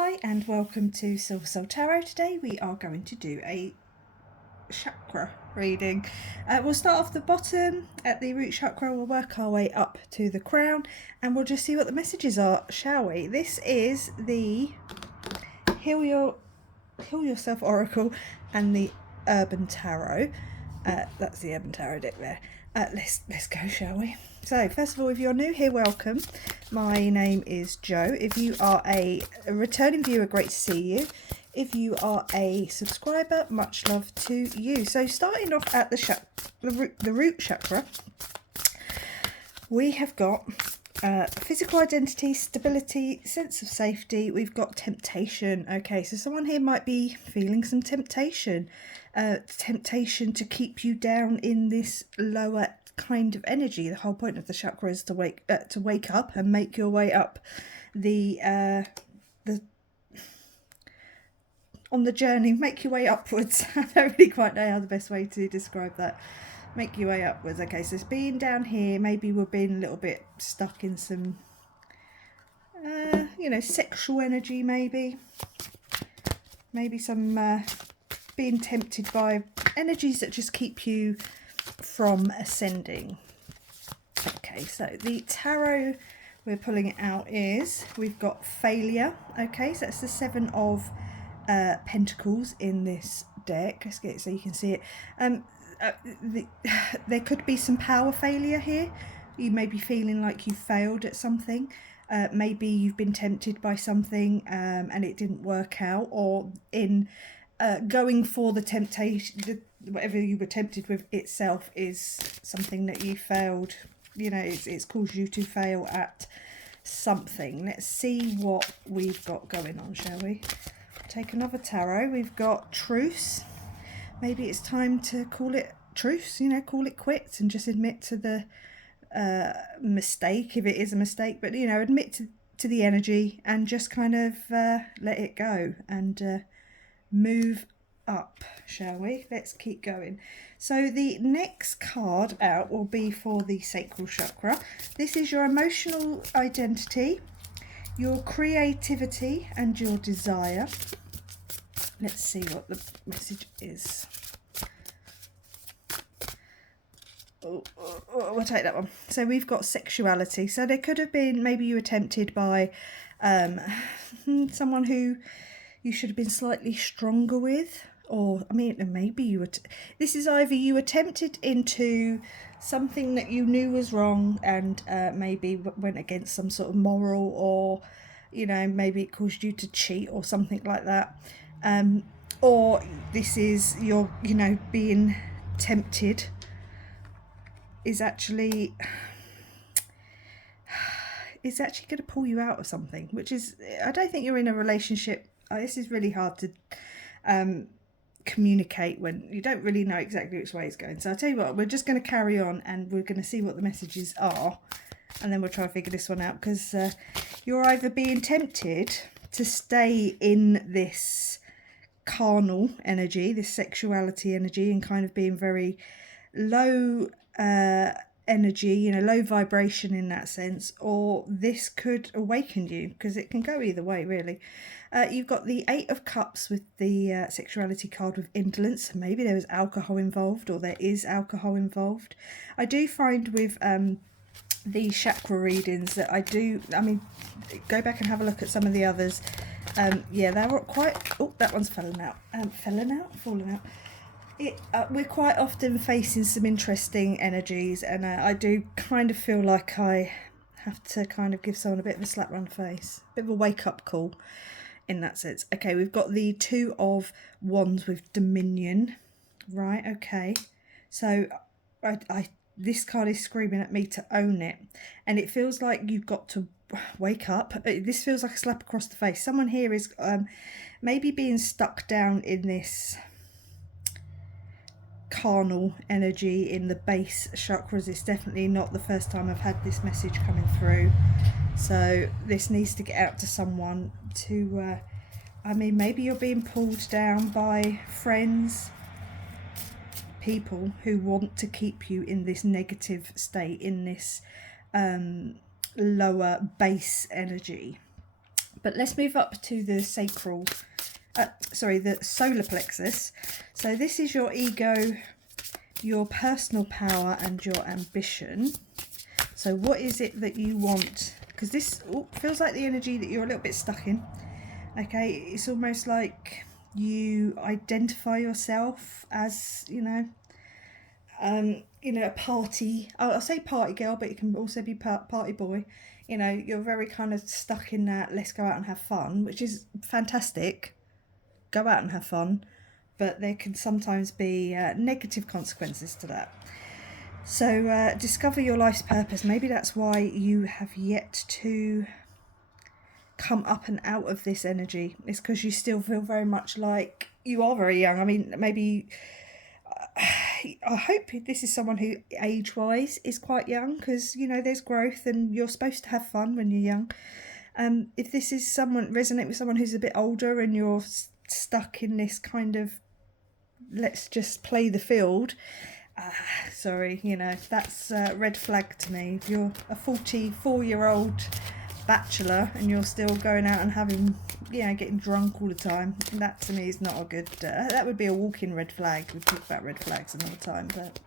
Hi and welcome to Silver Soul Tarot. Today we are going to do a chakra reading. We'll start off the bottom at the root chakra, we'll work our way up to the crown and we'll just see what the messages are, shall we? This is the Heal Yourself Oracle and the Urban Tarot. That's the Urban Tarot deck there. Let's go, shall we? So first of all, if you're new here, welcome. My name is Jo. If you are a returning viewer, great to see you. If you are a subscriber, much love to you. So starting off at the root chakra, we have got physical identity, stability, sense of safety. We've got temptation. Okay, so someone here might be feeling some temptation. Temptation to keep you down in this lower kind of energy. The whole point of the chakra is to wake up and make your way up on the journey. Make your way upwards. I don't really quite know how the best way to describe that. Make your way upwards. Okay, so it's being down here, maybe we're being a little bit stuck in some sexual energy, maybe some being tempted by energies that just keep you from ascending. Okay, so the tarot we're pulling it out is, we've got failure. Okay, so that's the Seven of Pentacles in this deck. Let's get it so you can see it. There could be some power failure here. You may be feeling like you failed at something. Maybe you've been tempted by something and it didn't work out, or in going for the temptation, whatever you were tempted with itself is something that you failed. You know, it's caused you to fail at something. Let's see what we've got going on, shall we? Take another tarot. We've got truce. Maybe it's time to call it truce, call it quits and just admit to the mistake, if it is a mistake, but admit to the energy and just kind of let it go and move up, shall we? Let's keep going. So the next card out will be for the sacral chakra. This is your emotional identity, your creativity and your desire. Let's see what the message is. We'll take that one. So we've got sexuality. So there could have been, maybe you were tempted by someone who you should have been slightly stronger with, or maybe you were this is either you were tempted into something that you knew was wrong and maybe went against some sort of moral, or maybe it caused you to cheat or something like that, or this is your being tempted is actually going to pull you out of something, which is, I don't think you're in a relationship. This is really hard to communicate when you don't really know exactly which way it's going. So I'll tell you what, we're just going to carry on and we're going to see what the messages are, and then we'll try to figure this one out, because you're either being tempted to stay in this carnal energy, this sexuality energy, and kind of being very low energy, low vibration in that sense, or this could awaken you, because it can go either way, really. You've got the Eight of Cups with the sexuality card with indolence. Maybe there was alcohol involved, or there is alcohol involved. I do find with the chakra readings that go back and have a look at some of the others. Yeah, they were quite, that one's fallen out. Fallen out. We're quite often facing some interesting energies, and I do kind of feel like I have to kind of give someone a bit of a slap round the face, a bit of a wake-up call in that sense. Okay, we've got the Two of Wands with Dominion. Right, okay. So this card is screaming at me to own it, and it feels like you've got to wake up. This feels like a slap across the face. Someone here is maybe being stuck down in this carnal energy in the base chakras. It's definitely not the first time I've had this message coming through, so this needs to get out to someone to maybe you're being pulled down by friends, people who want to keep you in this negative state, in this lower base energy. But let's move up to the sacral, the solar plexus. So this is your ego, your personal power and your ambition. So what is it that you want? Because this feels like the energy that you're a little bit stuck in. Okay, it's almost like you identify yourself as, a party. I'll say party girl, but it can also be party boy. You're very kind of stuck in that let's go out and have fun, which is fantastic. Go out and have fun, but there can sometimes be negative consequences to that. So discover your life's purpose. Maybe that's why you have yet to come up and out of this energy. It's because you still feel very much like you are very young. I mean, maybe I hope this is someone who age-wise is quite young, because there's growth and you're supposed to have fun when you're young. If this is resonate with someone who's a bit older and you're stuck in this kind of let's just play the field, sorry, that's a red flag to me. If you're a 44-year-old bachelor and you're still going out and having, getting drunk all the time, that to me is not a good, that would be a walking red flag. We talk about red flags another time, but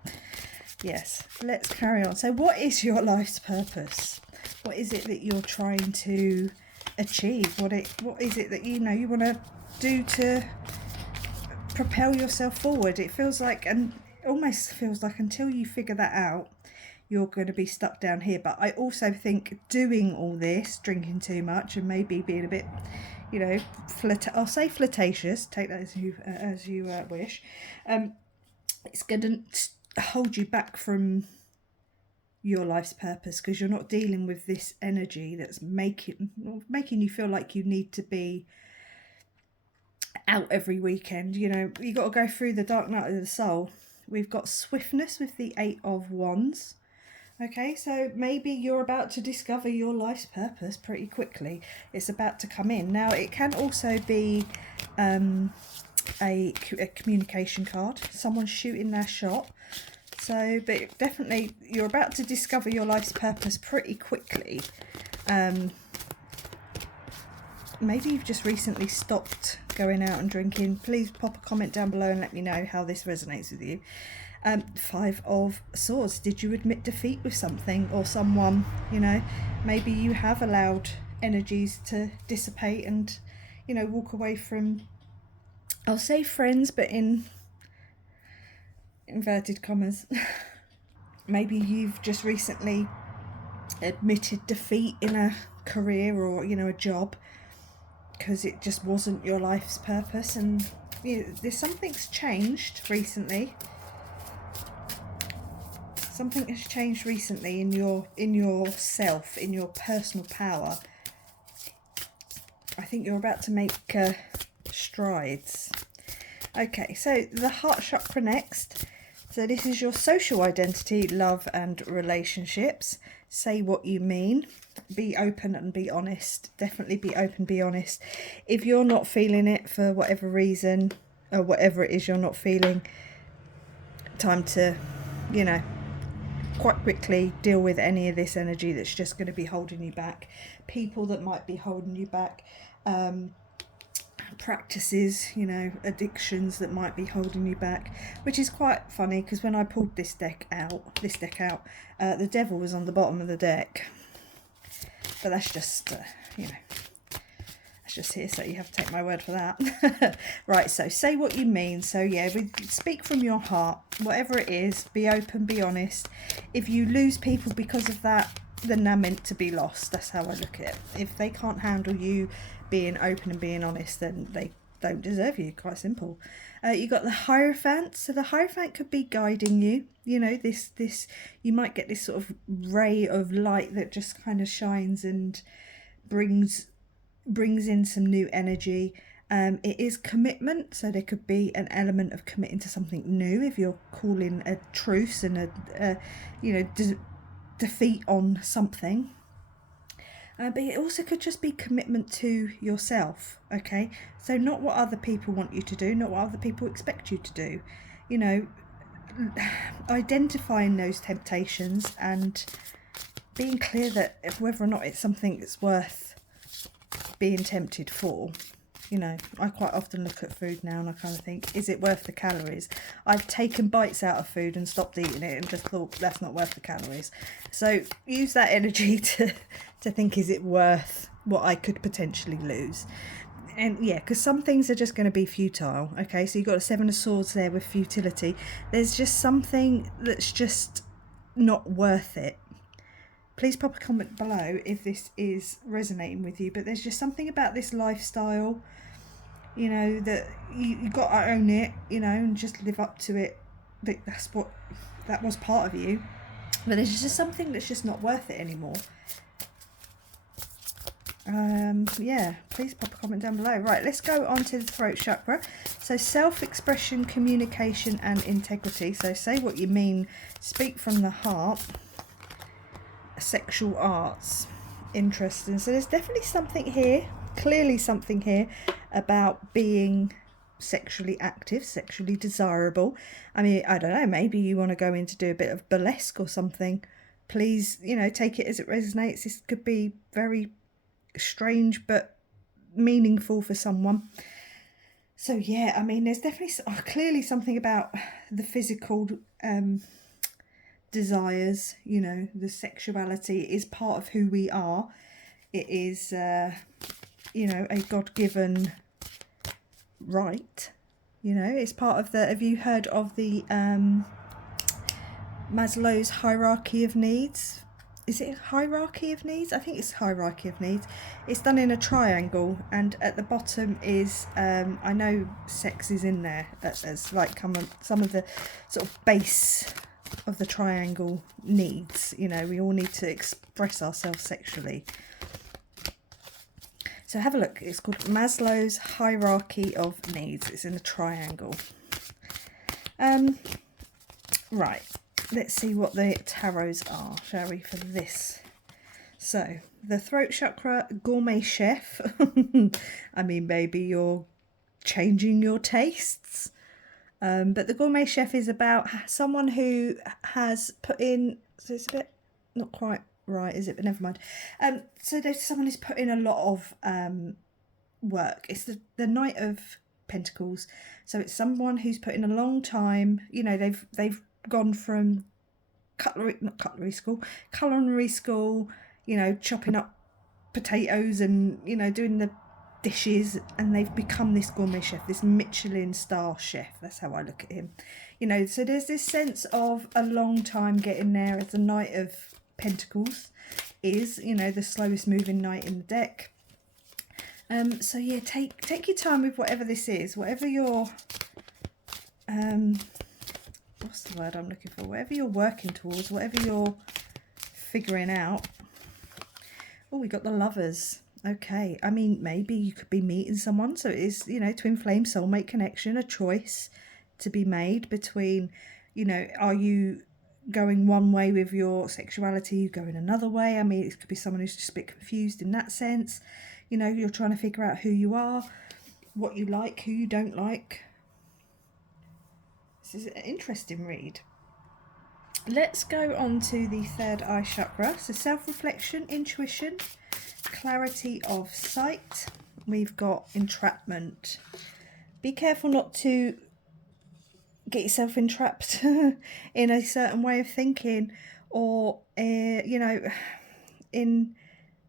yes, let's carry on. So what is your life's purpose? What is it that you're trying to achieve? What is it that you want to do to propel yourself forward? It feels like, and almost feels like until you figure that out, you're going to be stuck down here. But I also think doing all this, drinking too much and maybe being a bit, I'll say flirtatious, take that as you wish, it's going to hold you back from your life's purpose, because you're not dealing with this energy that's making you feel like you need to be out every weekend. You got to go through the dark night of the soul. We've got swiftness with the 8 of Wands. Okay, so maybe you're about to discover your life's purpose pretty quickly. It's about to come in. Now, it can also be a communication card. Someone's shooting their shot. So, but definitely you're about to discover your life's purpose pretty quickly. Maybe you've just recently stopped going out and drinking. Please pop a comment down below and let me know how this resonates with you. 5 of Swords. Did you admit defeat with something or someone? Maybe you have allowed energies to dissipate and, walk away from, I'll say friends, but in inverted commas. Maybe you've just recently admitted defeat in a career or, a job, because it just wasn't your life's purpose, and there's something's changed recently. Something has changed recently in yourself, in your personal power. I think you're about to make strides. Okay, so the heart chakra next. So this is your social identity, love and relationships. Say what you mean. Be open and be honest. Definitely be open, be honest. If you're not feeling it for whatever reason, or whatever it is you're not feeling, time to, quite quickly deal with any of this energy that's just going to be holding you back. People that might be holding you back. Practices, addictions that might be holding you back, which is quite funny because when I pulled this deck out, the devil was on the bottom of the deck. But that's just, that's just here, so you have to take my word for that. Right, so say what you mean. So yeah, speak from your heart, whatever it is, be open, be honest. If you lose people because of that, then they're meant to be lost. That's how I look at it. If they can't handle you being open and being honest, then they don't deserve you. Quite simple. You got the Hierophant. So the Hierophant could be guiding you. This you might get this sort of ray of light that just kind of shines and brings in some new energy. It is commitment, so there could be an element of committing to something new if you're calling a truce and a defeat on something. But it also could just be commitment to yourself, okay? So not what other people want you to do, not what other people expect you to do. Identifying those temptations and being clear that whether or not it's something that's worth being tempted for. You know, I quite often look at food now and I kind of think, is it worth the calories? I've taken bites out of food and stopped eating it and just thought, that's not worth the calories. So use that energy to think, is it worth what I could potentially lose? And yeah, because some things are just going to be futile. Okay, so you've got a 7 of Swords there with futility. There's just something that's just not worth it. Please pop a comment below if this is resonating with you. But there's just something about this lifestyle, you know, that you got to own it, you know, and just live up to it. That was part of you. But there's just something that's just not worth it anymore. Yeah, please pop a comment down below. Right, let's go on to the throat chakra. So self-expression, communication and integrity. So say what you mean, speak from the heart. Sexual arts, interesting. So there's definitely something here, clearly something here about being sexually active, sexually desirable. I mean, I don't know, maybe you want to go in to do a bit of burlesque or something. Please, you know, take it as it resonates. This could be very strange but meaningful for someone. So yeah, I mean, there's definitely clearly something about the physical desires, you know, the sexuality is part of who we are. It is you know, a God-given right, you know, it's part of the, have you heard of the Maslow's hierarchy of needs? Is it hierarchy of needs? I think it's hierarchy of needs. It's done in a triangle, and at the bottom is I know sex is in there as like some of the sort of base of the triangle needs. You know, we all need to express ourselves sexually. So have a look. It's called Maslow's hierarchy of needs. It's in a triangle. Right, let's see what the tarots are, shall we, for this. So the throat chakra, gourmet chef. I mean, maybe you're changing your tastes. But the gourmet chef is about someone who has put in, so it's a bit not quite right, is it? But never mind. So there's someone who's put in a lot of work. It's the Knight of Pentacles. So it's someone who's put in a long time. You know, they've gone from culinary school. You know, chopping up potatoes and, you know, doing the dishes, and they've become this gourmet chef, this Michelin star chef. That's how I look at him. You know, so there's this sense of a long time getting there, as the Knight of Pentacles is, you know, the slowest moving knight in the deck. So yeah, take your time with whatever this is, whatever your what's the word I'm looking for, whatever you're working towards, whatever you're figuring out. Oh, we got the Lovers. Okay, I mean, maybe you could be meeting someone, so it is, you know, twin flame soulmate connection, a choice to be made between, you know, are you going one way with your sexuality, you going another way? I mean, it could be someone who's just a bit confused in that sense. You know, you're trying to figure out who you are, what you like, who you don't like. This is an interesting read. Let's go on to the third eye chakra. So self-reflection, intuition, clarity of sight. We've got entrapment. Be careful not to get yourself entrapped in a certain way of thinking, or you know, in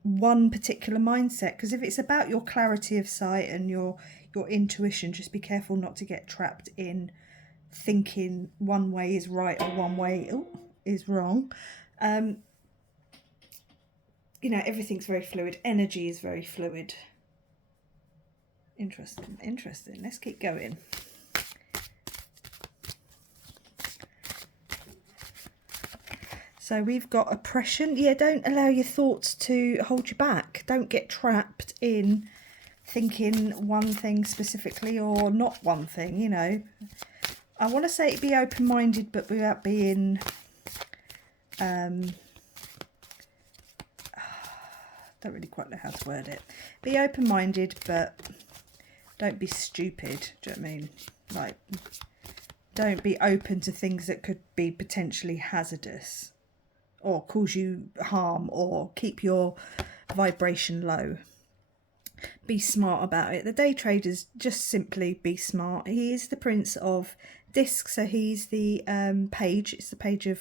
one particular mindset. Because if it's about your clarity of sight and your intuition, just be careful not to get trapped in thinking one way is right or one way is wrong. You know, everything's very fluid. Energy is very fluid. Interesting. Let's keep going. So we've got oppression. Yeah, don't allow your thoughts to hold you back. Don't get trapped in thinking one thing specifically or not one thing, you know. I want to say be open-minded, but without being don't really quite know how to word it. Be open-minded, but don't be stupid. Do you know what I mean? Like, don't be open to things that could be potentially hazardous or cause you harm or keep your vibration low. be smart about it. The day traders just simply be smart. He is the Prince of Discs, so he's the page. It's the Page of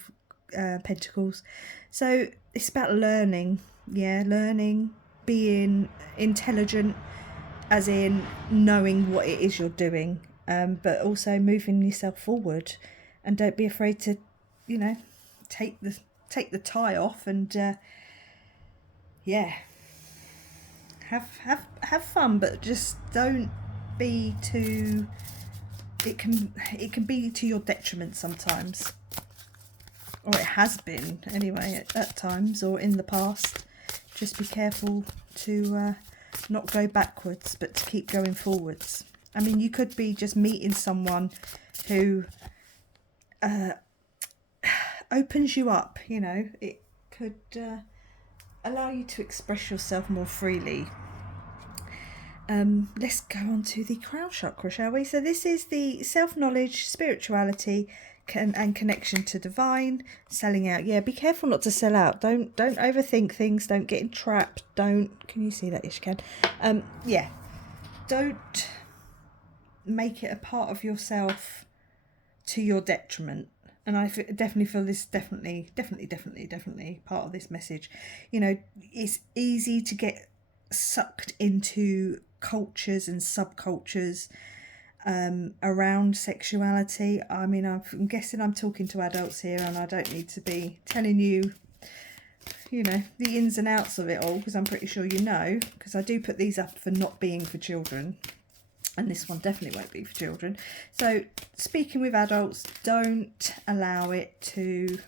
Pentacles. So it's about learning. Yeah, learning, being intelligent, as in knowing what it is you're doing, but also moving yourself forward, and don't be afraid to, you know, take the tie off and yeah, have fun, but just don't be too. It can be to your detriment sometimes, or it has been anyway at times, or in the past. Just be careful to not go backwards, but to keep going forwards. I mean, you could be just meeting someone who opens you up, you know. It could allow you to express yourself more freely. Let's go on to the crown chakra, shall we? So this is the self-knowledge, spirituality, and connection to divine. Selling out, yeah, be careful not to sell out. Don't overthink things. Don't get entrapped. Can you see that? Yes, you can. Yeah, don't make it a part of yourself to your detriment. And I definitely feel this definitely part of this message. You know, it's easy to get sucked into cultures and subcultures around sexuality. I mean, I'm guessing I'm talking to adults here, and I don't need to be telling you, you know, the ins and outs of it all, because I'm pretty sure you know, because I do put these up for not being for children, and this one definitely won't be for children. So speaking with adults, don't allow it to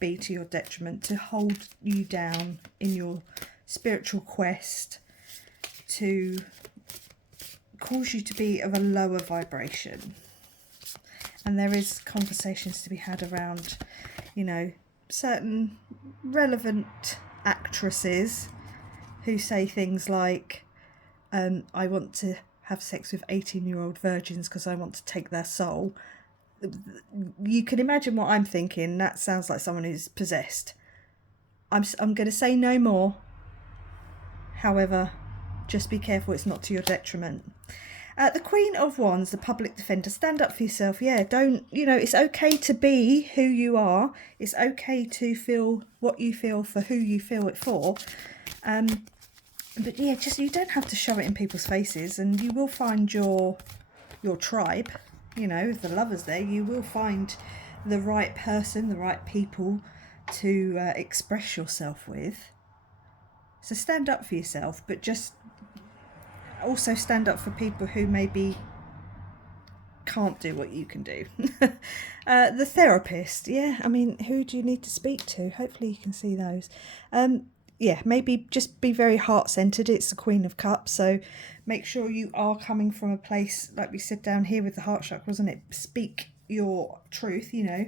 be to your detriment, to hold you down in your spiritual quest, to cause you to be of a lower vibration. And there is conversations to be had around, you know, certain relevant actresses who say things like, I want to have sex with 18-year-old virgins because I want to take their soul. You can imagine what I'm thinking. That sounds like someone who's possessed. I'm going to say no more. However, just be careful it's not to your detriment. The Queen of Wands, the public defender, stand up for yourself. Yeah, don't, you know, it's okay to be who you are. It's okay to feel what you feel for who you feel it for. But yeah, just, you don't have to shove it in people's faces, and you will find your tribe. You know, if the lover's there, you will find the right person, the right people to express yourself with. So stand up for yourself, but just also stand up for people who maybe can't do what you can do. The therapist, yeah, I mean, who do you need to speak to? Hopefully you can see those. Yeah, maybe just be very heart-centered. It's the Queen of Cups, so make sure you are coming from a place, like we said down here with the heart chakra, wasn't it? Speak your truth, you know,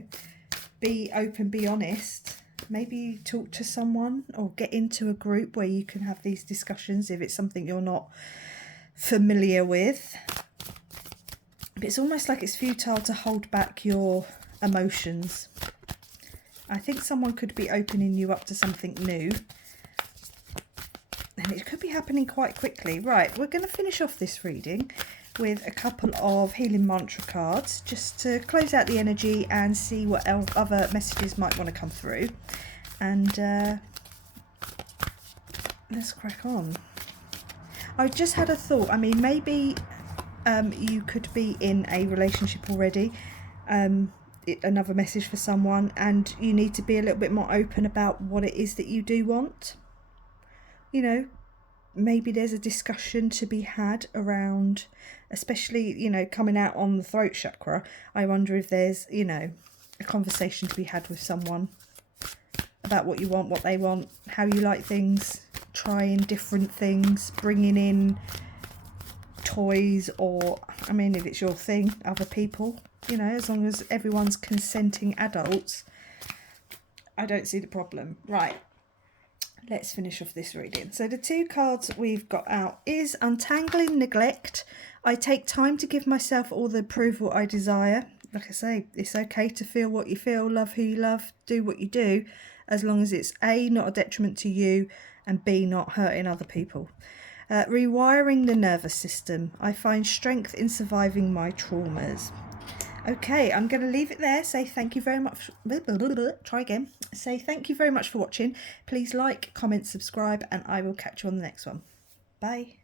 be open, be honest. Maybe talk to someone or get into a group where you can have these discussions if it's something you're not familiar with. But it's almost like it's futile to hold back your emotions. I think someone could be opening you up to something new, and it could be happening quite quickly. Right, we're going to finish off this reading with a couple of healing mantra cards just to close out the energy and see what other messages might want to come through. And let's crack on. I just had a thought. I mean, maybe you could be in a relationship already, another message for someone, and you need to be a little bit more open about what it is that you do want. You know, maybe there's a discussion to be had around, especially, you know, coming out on the throat chakra. I wonder if there's, you know, a conversation to be had with someone about what you want, what they want, how you like things, trying different things, bringing in toys, or, I mean, if it's your thing, other people, you know, as long as everyone's consenting adults, I don't see the problem. Right, let's finish off this reading. So the two cards we've got out is Untangling Neglect. I take time to give myself all the approval I desire. Like I say, it's okay to feel what you feel, love who you love, do what you do, as long as it's A, not a detriment to you, and B, not hurting other people. Rewiring the nervous system. I find strength in surviving my traumas. Okay, I'm going to leave it there. Say thank you very much. Try again. Say thank you very much for watching. Please like, comment, subscribe, and I will catch you on the next one. Bye.